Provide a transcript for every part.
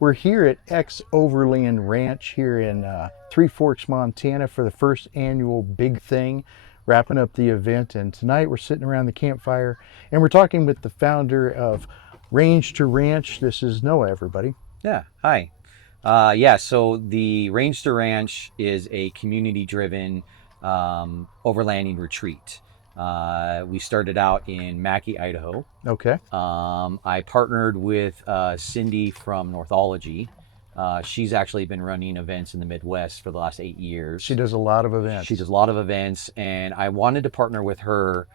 We're here at X Overland Ranch here in Three Forks, Montana for the first annual Big Thing, wrapping up the event. And tonight we're sitting around the campfire and we're talking with the founder of Range to Ranch. This is Noah, everybody. Yeah, hi. So the Range to Ranch is a community-driven overlanding retreat. We started out in Mackay, Idaho. Okay. I partnered with Cindy from Northology. She's actually been running events in the Midwest for the last 8 years. She does a lot of events. She does a lot of events, and I wanted to partner with her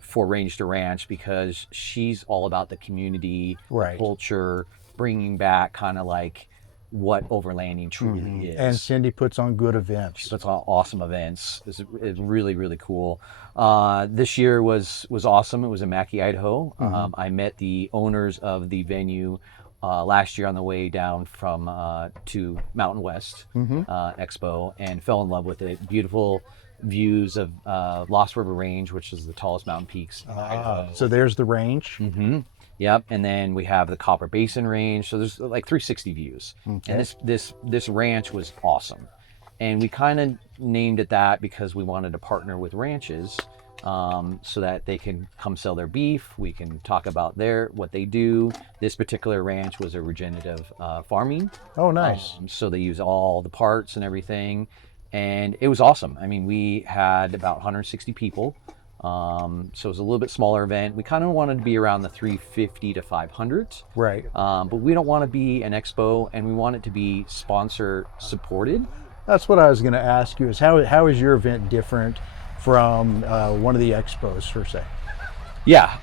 for Range to Ranch because she's all about the community, Right. the culture, bringing back kind of like what overlanding truly is. And Cindy puts on good events. She puts on awesome events. It's really, really cool. This year was awesome. It was in Mackay, Idaho. I met the owners of the venue last year on the way down from to Mountain West Expo and fell in love with it. Beautiful views of Lost River Range, which is the tallest mountain peaks in Idaho. So there's the range. Yep, and then we have the Copper Basin Range. So there's like 360 views. Okay. And this ranch was awesome. And we kind of named it that because we wanted to partner with ranches so that they can come sell their beef. We can talk about what they do. This particular ranch was a regenerative farming. Oh, nice. So they use all the parts and everything. And it was awesome. I mean, we had about 160 people. So it was a little bit smaller event. We kind of wanted to be around the 350 to 500. Right. But we don't want to be an expo, and we want it to be sponsor supported. That's what I was going to ask you, is how is your event different from one of the expos, per se? Yeah,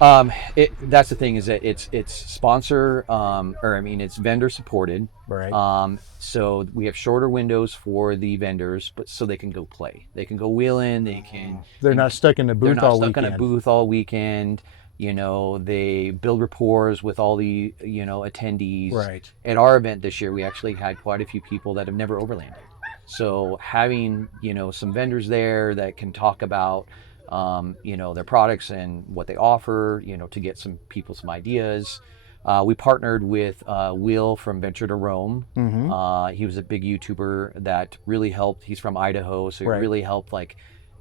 that's the thing, is that it's sponsor, it's vendor supported. Right. So we have shorter windows for the vendors, but so they can go play. They can go wheeling, They're not stuck in the booth all weekend. They're not stuck in a booth all weekend. You know, they build rapport with all the, attendees. Right. At our event this year, we actually had quite a few people that have never overlanded. So having, some vendors there that can talk about, their products and what they offer, to get some ideas. We partnered with Will from Venture to Roam. He was a big YouTuber that really helped. He's from Idaho, so he really helped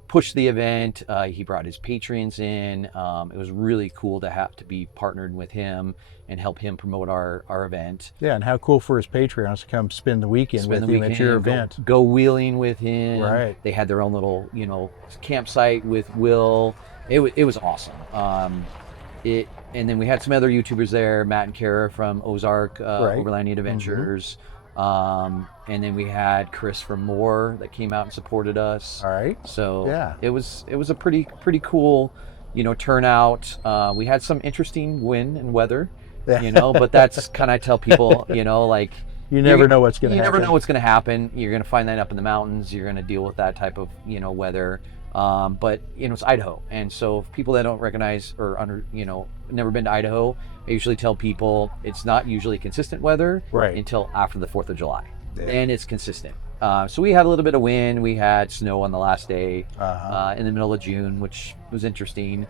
push the event. He brought his patrons in. It was really cool to be partnered with him and help him promote our event. Yeah, and how cool for his Patreons to come spend the weekend with him at your event. Go wheeling with him. Right. They had their own little, campsite with Will. It was awesome. And then we had some other YouTubers there, Matt and Kara from Ozark Overlanding Adventures. And then we had Chris from Moore that came out and supported us. All right. So yeah, it was a pretty cool, turnout. We had some interesting wind and weather, but that's kind of, I tell people, you never know what's going to happen. You never know what's going to happen. You're going to find that up in the mountains. You're going to deal with that type of, weather. But it's Idaho, and so people that don't recognize or never been to Idaho, I usually tell people it's not usually consistent weather until after the 4th of July. Then it's consistent. So we had a little bit of wind. We had snow on the last day in the middle of June, which was interesting.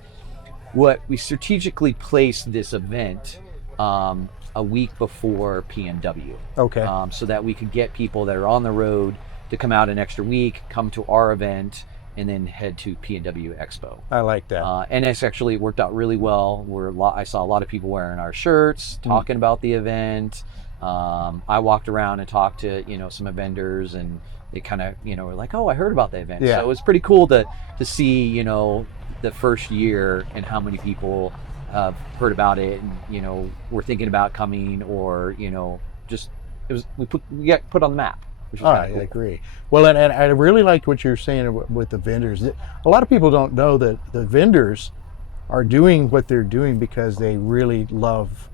What we strategically placed this event a week before PNW. Okay. So that we could get people that are on the road to come out an extra week, come to our event, and then head to PNW Expo. I like that. And it's actually worked out really well. I saw a lot of people wearing our shirts, talking about the event. I walked around and talked to, some vendors, and they kind of, were like, oh, I heard about the event. Yeah. So it was pretty cool to see, the first year and how many people have heard about it and, were thinking about coming, or, we got put on the map. Cool. I agree. Well, and I really liked what you're saying with the vendors. A lot of people don't know that the vendors are doing what they're doing because they really love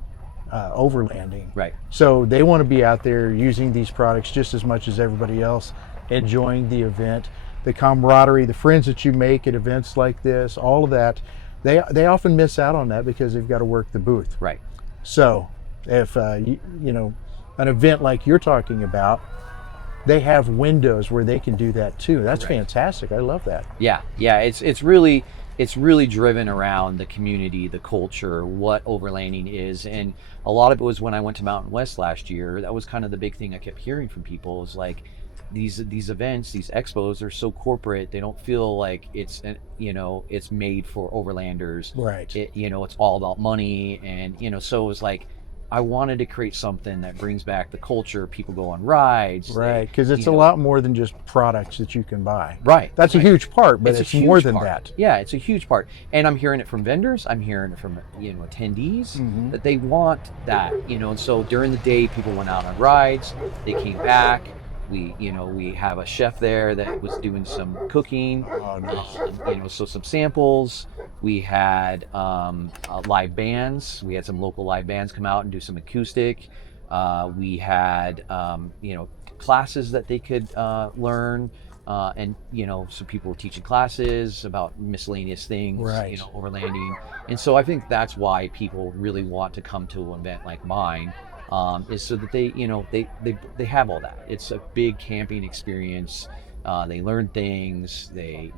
overlanding. Right. So they want to be out there using these products just as much as everybody else, enjoying the event, the camaraderie, the friends that you make at events like this, all of that. They often miss out on that because they've got to work the booth. Right. So if an event like you're talking about, they have windows where they can do that too. That's fantastic. I love that. Yeah. It's really, it's really driven around the community, the culture, what overlanding is. And a lot of it was when I went to Mountain West last year. That was kind of the big thing I kept hearing from people, is like, these events, these expos are so corporate. They don't feel like it's it's made for overlanders. Right. It's all about money. And so it was like, I wanted to create something that brings back the culture. People go on rides. Right, because it's a lot more than just products that you can buy. Right. That's right. a huge part, but it's a huge more than part. that. Yeah, it's a huge part. And I'm hearing it from vendors. I'm hearing it from attendees that they want that. And so during the day, people went out on rides. They came back. We have a chef there that was doing some cooking. Oh, nice. So some samples. We had live bands. We had some local live bands come out and do some acoustic. We had classes that they could learn, and some people were teaching classes about miscellaneous things, Right. overlanding. And so I think that's why people really want to come to an event like mine. Is so that they have all that. It's a big camping experience. They learn things. We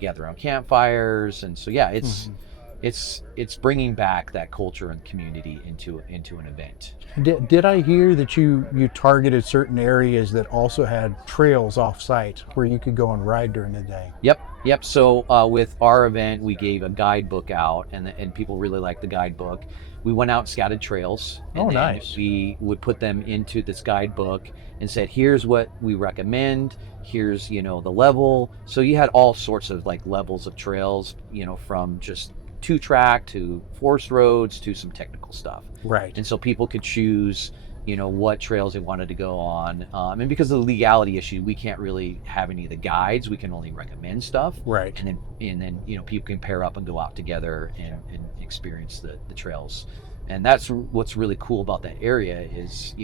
gather around campfires, and so yeah, it's bringing back that culture and community into an event. Did I hear that you targeted certain areas that also had trails off site where you could go and ride during the day? Yep. So with our event, we gave a guidebook out, and people really liked the guidebook. We went out and scouted trails. And nice. We would put them into this guidebook and said, here's what we recommend. Here's, the level. So you had all sorts of like levels of trails, from just 2-track to forest roads to some technical stuff. Right. And so people could choose, what trails they wanted to go on. And because of the legality issue, we can't really have any of the guides. We can only recommend stuff. Right. And then people can pair up and go out together and experience the trails. And that's what's really cool about that area is,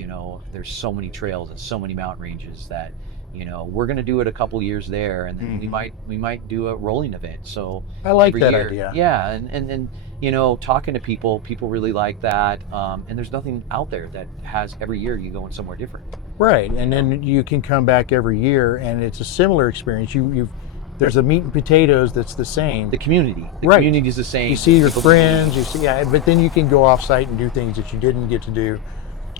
there's so many trails and so many mountain ranges that, we're going to do it a couple years there, and then we might do a rolling event. So I like that year, idea. Yeah, and talking to people really like that. And there's nothing out there that has every year you going somewhere different. Right, and then you can come back every year, and it's a similar experience. There's a meat and potatoes that's the same. The community Right. is the same. You see your friends, but then you can go off site and do things that you didn't get to do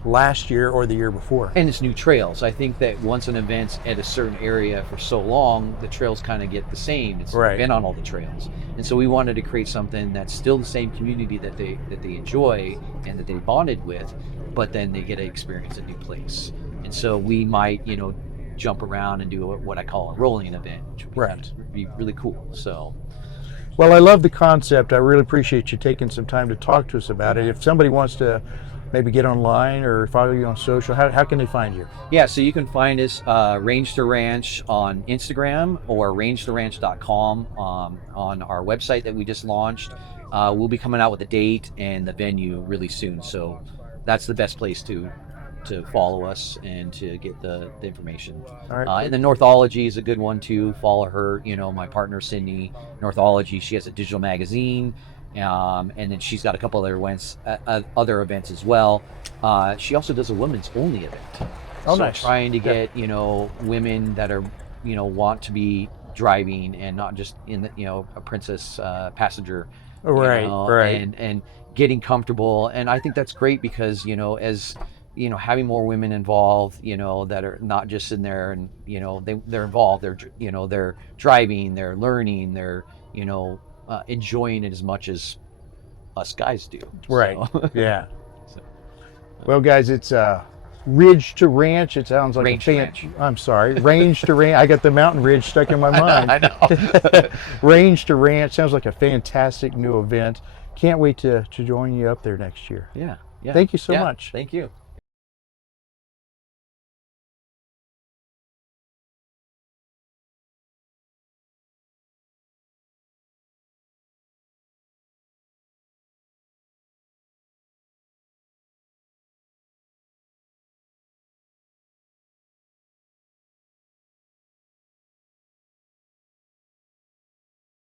last year or the year before. And it's new trails. I think that once an event's at a certain area for so long, the trails kind of get the same. It's Right. been on all the trails. And so we wanted to create something that's still the same community that they enjoy and that they bonded with, but then they get to experience a new place. And so we might, jump around and do what I call a rolling event, which would be really cool. So Well, I love the concept. I really appreciate you taking some time to talk to us about it. If somebody wants to maybe get online or follow you on social, how can they find you? yeah, so you can find us Range to Ranch on Instagram or rangetoranch.com on our website that we just launched. We'll be coming out with a date and the venue really soon. So that's the best place to follow us and to get the information. All right. And the Northology is a good one too. Follow her, my partner Sydney, Northology. She has a digital magazine, and then she's got a couple other events as well. She also does a women's only event. Oh, so nice. trying to get women that are want to be driving and not just in a princess passenger. Right. Right. And getting comfortable. And I think that's great because as having more women involved, that are not just in there and, they're involved, they're driving, they're learning, they're, enjoying it as much as us guys do. Right. So. Yeah. Well, guys, it's Ridge to Ranch. It sounds like Range to Ranch. I'm sorry, Range to Ranch. I got the mountain ridge stuck in my mind. I know. Range to Ranch sounds like a fantastic new event. Can't wait to join you up there next year. Yeah. Thank you so much. Thank you.